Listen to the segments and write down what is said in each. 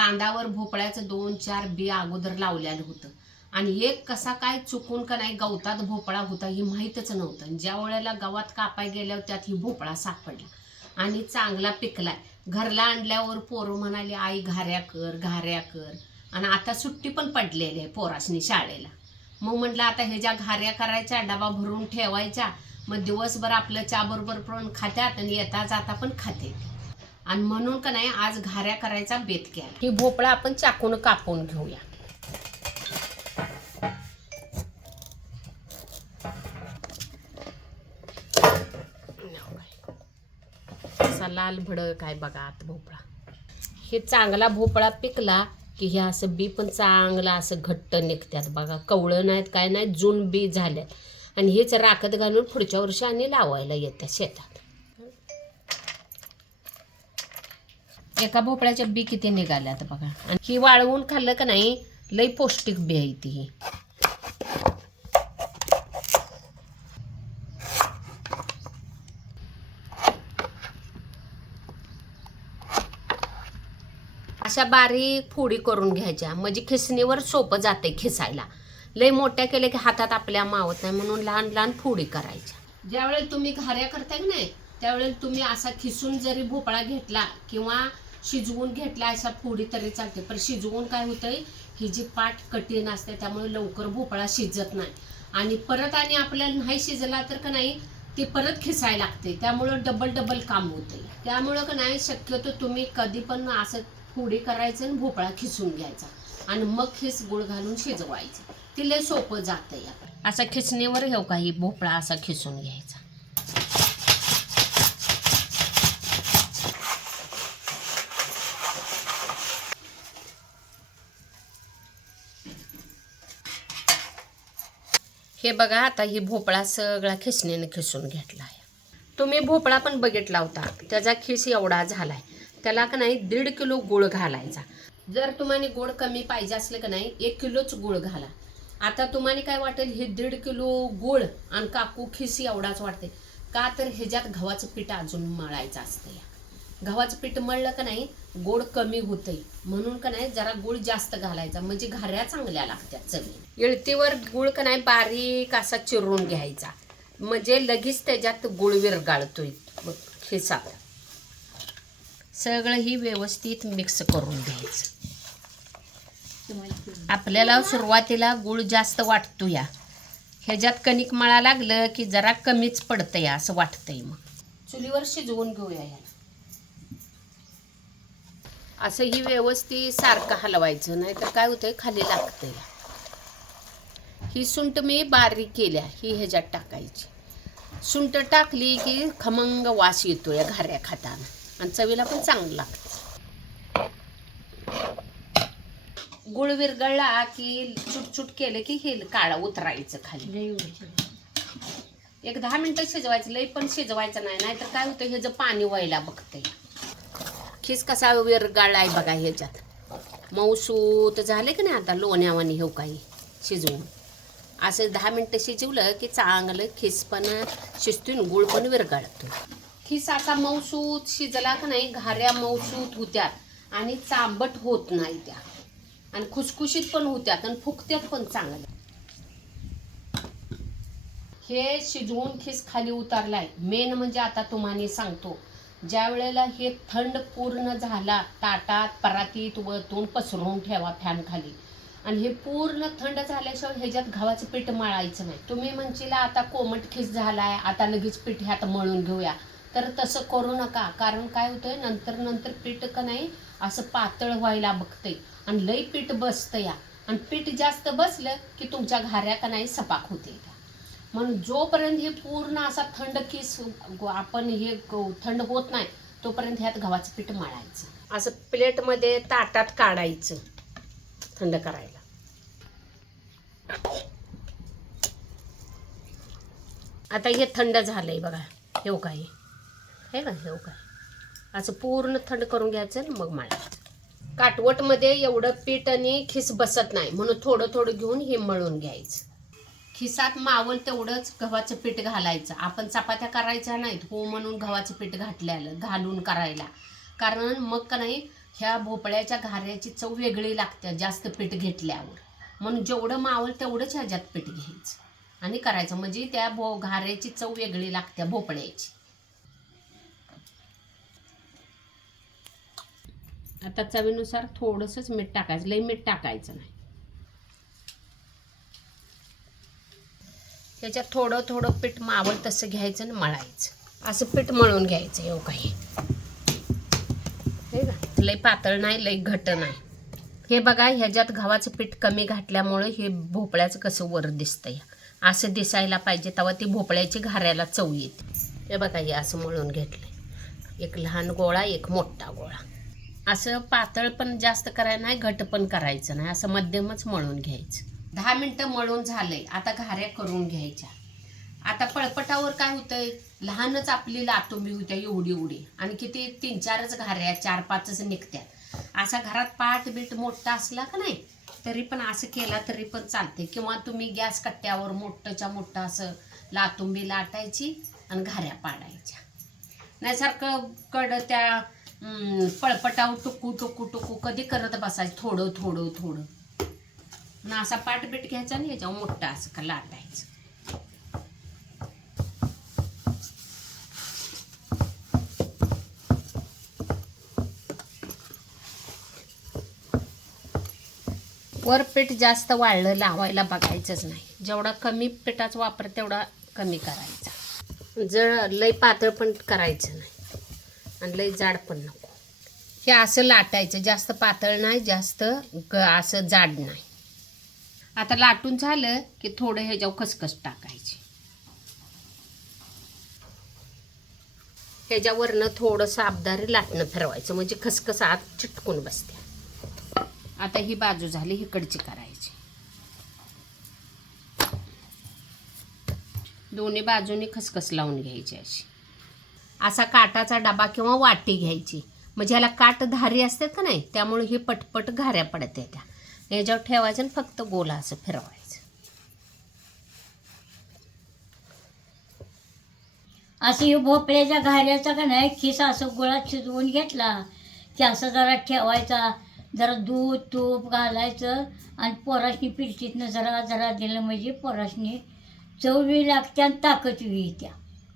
बांधावर भोपळ्याचं दोन चार बी अगोदर लावलेलं होतं. आणि एक कसा काय चुकून का नाही गवतात भोपळा होता हे माहीतच नव्हतं. ज्या वेळेला गवत कापाय गेल्यावर त्यात ही भोपळा सापडला. आणि चांगला पिकलाय. घरला आणल्यावर पोरं म्हणाली आई घाऱ्या कर घाऱ्या कर. आणि आता सुट्टी पण पडलेली आहे पोरासनी शाळेला. मग म्हटलं आता ह्याच्या घाऱ्या करायच्या डबा भरून ठेवायच्या मग दिवसभर आपलं चहा बरोबर पण खात्यात आणि येता जाता पण खाते. आणि म्हणून का नाही आज घाऱ्या करायचा बेत केला. ही भोपळा आपण चाकून कापून घेऊया. असा लाल भडक काय बघा आत भोपळा. हे चांगला भोपळा पिकला की हे असं बी पण चांगला असं घट्ट निघतात बघा. कवळं नाहीत काय नाही जून बी झाल्यात. आणि हेच राखत घालून पुढच्या वर्षी आणि लावायला येतात शेतात. एका भोपळ्याच्या बी किती निघाल्यात बघा. आणि ही वाळवून खाल्लं का नाही लई पौष्टिक बी आहे ती ही. अशा बारीक फोडी करून घ्यायच्या. म्हणजे खिसणीवर सोपं जाते खिसायला. लय मोठ्या केल्या की हातात आपल्या मावत नाही म्हणून लहान लहान फोडी करायच्या. ज्यावेळेला तुम्ही घाऱ्या करताय की नाही त्यावेळेला तुम्ही असा खिसून जरी भोपळा घेतला किंवा शिजवून घेतला अशा फोडी तरी चालते. पण शिजवून काय होतंय ही जी पाठ कठीण असते त्यामुळे लवकर भोपळा शिजत नाही. आणि परत आणि आपल्याला नाही शिजला तर का नाही ते परत खिसायला लागते. त्यामुळं डबल डबल काम होते. त्यामुळं का नाही शक्यतो तुम्ही कधी पण असं फोडी करायचं आणि भोपळा खिसून घ्यायचा. आणि मग खिस गुळ घालून शिजवायचं. ते लय सोपं जातं या असा खिसणीवर घेऊ काही भोपळा असा खिसून घ्यायचा. हे बघा आता ही भोपळा सगळा खिसणीने खिसून घेतला आहे तुम्ही भोपळा पण बघितला होता. त्याचा खिस एवढा झालाय. त्याला का नाही दीड किलो गुळ घालायचा. जर तुम्हाला गुळ कमी पाहिजे असलं का नाही एक किलोच गुळ घाला. आता तुम्हाला काय वाटेल हे दीड किलो गुळ आणि काकू खिस एवढाच वाटते का तर ह्याच्यात गव्हाचं पीठ अजून मळायचं असतं या गव्हाचं पीठ मळलं का नाही गोड कमी होतंय. म्हणून का नाही जरा गुळ जास्त घालायचा. म्हणजे घाऱ्या चांगल्या लागतात चवी इळतीवर गुळ का नाही बारीक असा चिरून घ्यायचा. म्हणजे लगेच त्याच्यात गुळ विरगाळतोय खिसात सगळं ही व्यवस्थित मिक्स करून घ्यायचं. आपल्याला सुरुवातीला गुळ जास्त वाटतो या ह्याच्यात कणिक मळा लागलं की जरा कमीच पडतं या असं वाटतंय मग. चुलीवर शिजवून घेऊया याला. असं ही व्यवस्थित सारखं हलवायचं नाही तर काय होतंय खाली लागतंय. ही सुंट मी बारीक केल्या ही ह्याच्यात टाकायची. सुंट टाकली की खमंग वास येतो या घाऱ्या खाताना आणि चवीला पण चांगलं लागतं. गुळ विरगळला की चुटचुट केलं की हे काळा उतरायचं खाली. एक दहा मिनिटं शिजवायचं लई पण शिजवायचं नाही नाहीतर काय होतं ह्याचं पाणी व्हायला बघतंय. खिस कसा विरगाळला आहे बघा ह्याच्यात. मऊसूत झाले की नाही आता लोण्यावानी हे काही शिजवून. असं दहा मिनटं शिजवलं की चांगलं खिस पण शिजतून गुळ पण विरगाळतो खिस असा मऊसूत शिजला का नाही घाऱ्या मऊसूत होत्या आणि चांबट होत नाही त्या. आणि खुसखुशीत पण होत्यात आणि फुकत्यात पण चांगल्या हे शिजवून खिस खाली उतारलाय. मेन म्हणजे आता तुम्हाला सांगतो ज्या वेळेला हे थंड पूर्ण झाला ताटात परातीत वतून पसरून ठेवा फॅन खाली. आणि हे पूर्ण थंड झाल्याशिवाय ह्याच्यात गव्हाचं पीठ मळायचं नाही. तुम्ही म्हणशीला आता कोमट खिस झालाय आता लगेच पीठ ह्यात मळून घेऊया. तर तसं करू नका. कारण काय होतंय नंतर नंतर पीठ का नाही असं पातळ व्हायला बघतंय. आणि लई पीठ बसतं या. आणि पीठ जास्त बसलं की तुमच्या घाऱ्या का नाही सपाक होते म्हणून जोपर्यंत हे पूर्ण असा थंड किस आपण हे थंड होत नाही तोपर्यंत ह्यात गव्हाचं पीठ मळायचं. असं प्लेटमध्ये ताटात काढायचं थंड करायला. आता हे थंड झालंय बघा हे काय हे. का हे काय असं पूर्ण थंड करून घ्यायचं आणि मग मळायचं. काटवटमध्ये एवढं पीठ आणि खिस बसत नाही म्हणून थोडं थोडं घेऊन हे मळून घ्यायचं. खिसात मावल तेवढंच गव्हाचं पीठ घालायचं. आपण चपात्या करायच्या नाहीत हो म्हणून गव्हाचं पीठ घातलेलं घालून करायला. कारण मग का नाही ह्या भोपळ्याच्या घाऱ्याची चव वेगळी लागते जास्त पीठ घेतल्यावर. म्हणून जेवढं मावल तेवढंच ह्याच्यात पीठ घ्यायचं आणि करायचं. म्हणजे त्या भो घाऱ्याची चव वेगळी लागते भोपळ्याची. आता चवीनुसार थोडंसंच मीठ टाकायचं. लई मीठ टाकायचं नाही. त्याच्यात थोडं थोडं पीठ मावल तसं घ्यायचं आणि मळायचं. असं पीठ मळून घ्यायचं एवढं काही. हे का लई पातळ नाही लई घट नाही. हे बघा ह्याच्यात गव्हाचं पीठ कमी घातल्यामुळे हे भोपळ्याचं कसं वर दिसतंय. असं दिसायला पाहिजे तेव्हा ती भोपळ्याची घाऱ्याला चव येते. हे बघा हे असं मळून घेतलं एक लहान गोळा एक मोठा गोळा. असं पातळ पण जास्त करायचं नाही घट पण करायचं नाही. असं मध्यमच मळून घ्यायचं. दहा मिनटं मळून झालंय. आता घाऱ्या करून घ्यायच्या. आता पळपटावर काय होतंय? लहानच आपली लातुंबी होत्या एवढी एवढी. आणि किती? तीन चारच घाऱ्या चार पाचच निघत्या. असा घरात पाट बीट मोठा असला का नाही तरी पण असं केला तरी पण चालते किंवा तुम्ही गॅस कट्ट्यावर मोठंच्या मोठं असं लातुंबी लाटायची आणि घाऱ्या पाडायच्या. नाही सारखं कड त्या पळपटावर टुकू टुकू टुकू कधी करत बसायचं? थोडं थोडं थोडं. ना असा पाठबीट घ्यायचा आणि याच्यावर मोठा असं का लाटायचं वर पीठ जास्त वाढलं लावायला बघायचंच नाही. जेवढा कमी पिठाचा वापर तेवढा कमी करायचा. जळ लई पातळ पण करायचं नाही. आणि लई जाड पण नको. हे असं लाटायचं. जास्त पातळ नाही जास्त ग असं जाड नाही. आता लाटून झालं की थोडं ह्याच्यावर खसखस टाकायची. ह्याच्यावरनं थोडंसं आबदारी लाटणं फिरवायचं म्हणजे खसखस आत चिटकून बसते. आता ही बाजू झाली इकडची करायची. दोन्ही बाजूनी खसखस लावून घ्यायची अशी. असा काटाचा डबा किंवा वाटी घ्यायची. म्हणजे ह्याला काट धारी असतात का नाही त्यामुळे ही पटपट घाऱ्या पडत त्या याच्यावर ठेवायचं आणि फक्त गोला असं फिरवायचं. अशी भोपळ्याच्या घाऱ्याचा का नाही खिसा असं गोळात शिजवून घेतला की असं जरा ठेवायचा जरा दूध तूप घालायचं आणि पोराशनी पिलटीतनं जरा जरा दिलं म्हणजे पोराशनी चववी लागते आणि ताकद येत्या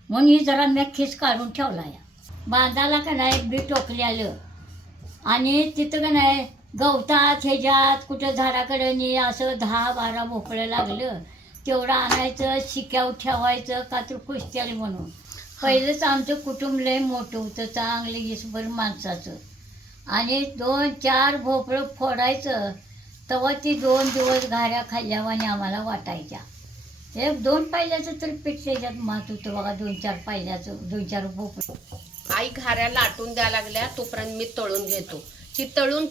म्हणून ही जरा मी खिस काढून ठेवला या. बांधाला का नाही बी टोकली आलं. आणि तिथं का नाही गवतात ह्याच्यात कुठं झाडाकडे असं दहा बारा भोपळं लागलं. तेवढं आणायचं शिक्याव ठेवायचं का तर कुस्त्याला म्हणून. पहिलंच आमचं कुटुंब लय मोठं होतं चांगलं इसभर माणसाचं. आणि दोन चार भोपळं फोडायचं तेव्हा ती दोन दिवस घाऱ्या खाल्ल्यावाने आम्हाला वाटायच्या. हे दोन पायल्याचं तर पीठ त्याच्यात मात होतं बघा दोन चार पायल्याचं दोन चार भोपळं. आई घाऱ्या लाटून द्या लागल्या तोपर्यंत मी तळून घेतो. ती तळून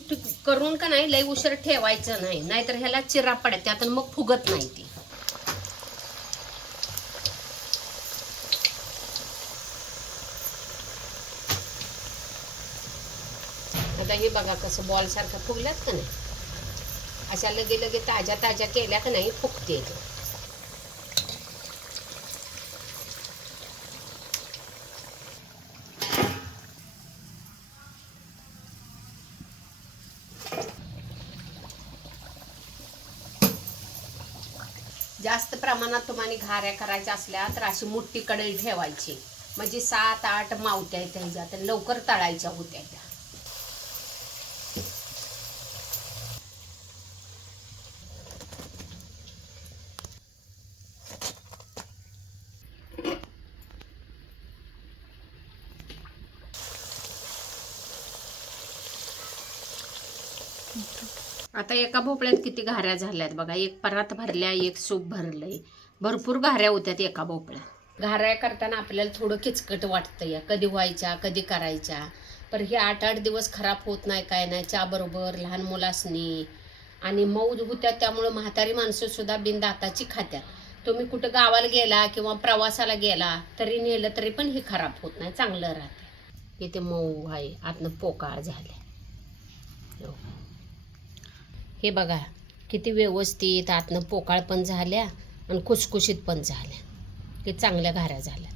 करून का नाही लई उशीर ठेवायचं नाही. नाहीतर ह्याला चिरा पडत त्यातून मग फुगत नाही ती. आता हे बघा कसं बॉल सारखं फुगल्यात का नाही? अशा लगे लगे ताज्या ताज्या केल्या का नाही फुगते जास्त प्रमाणात तुम्हाला घाऱ्या करायच्या असल्या तर अशी मोठी कढई ठेवायची. म्हणजे सात आठ मावत्या आहेत ह्याच्यात. लवकर तळायच्या होत्या आता एका भोपळ्यात किती घाऱ्या झाल्यात बघा. एक परात भरल्या एक सूप भरलंय. भरपूर घाऱ्या होत्यात एका भोपळ्यात. घाऱ्या करताना आपल्याला थोडं किचकट वाटतं या कधी व्हायच्या कधी करायच्या. पर हे आठ आठ दिवस खराब होत नाही काय नाही चहा बरोबर लहान मुलासनी. आणि मऊ होत्या त्यामुळं म्हातारी माणसं सुद्धा बिनदाताची खात्यात. तुम्ही कुठं गावाला गेला किंवा प्रवासाला गेला तरी नेलं तरी पण हे खराब होत नाही चांगलं राहते इथे मऊ आहे आतनं पोकाळ झाले हो. हे बघा किती व्यवस्थित आतनं पोकाळ पण झाल्या आणि खुसखुशीत पण झाल्या. ते चांगल्या घाऱ्या झाल्या.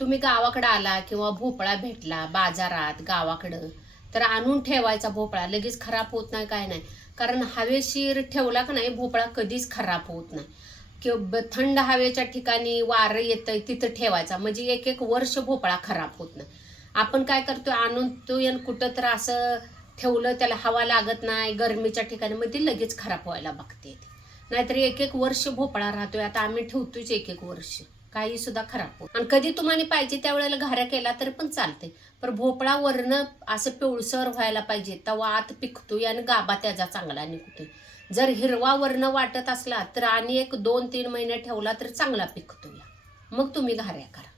तुम्ही गावाकडं आला किंवा भोपळा भेटला बाजारात गावाकडं तर आणून ठेवायचा भोपळा. लगेच खराब होत नाही काय नाही. कारण हवेशीर ठेवला का नाही भोपळा कधीच खराब होत नाही. किंवा थंड हवेच्या ठिकाणी वारं येतंय तिथं ठेवायचा. म्हणजे एक एक वर्ष भोपळा खराब होत नाही. आपण काय करतो आणून तो येऊन कुठं तर असं ठेवलं त्याला हवा लागत नाही गरमीच्या ठिकाणी मग ती लगेच खराब व्हायला बघते नाहीतर एक एक वर्ष भोपळा राहतोय आता आम्ही ठेवतोच एक एक वर्ष. काही सुद्धा खराब होत आणि कधी तुम्हाला पाहिजे त्यावेळेला घाऱ्या केला तरी पण चालते पण भोपळा वरणं असं पिवळसर व्हायला पाहिजे तवा आत पिकतोय आणि गाबा त्याचा चांगला निघतोय. जर हिरवा वर्ण वाटत असला तर आणि एक दोन तीन महिने ठेवला तर चांगला पिकतो या मग तुम्ही घाऱ्या करा.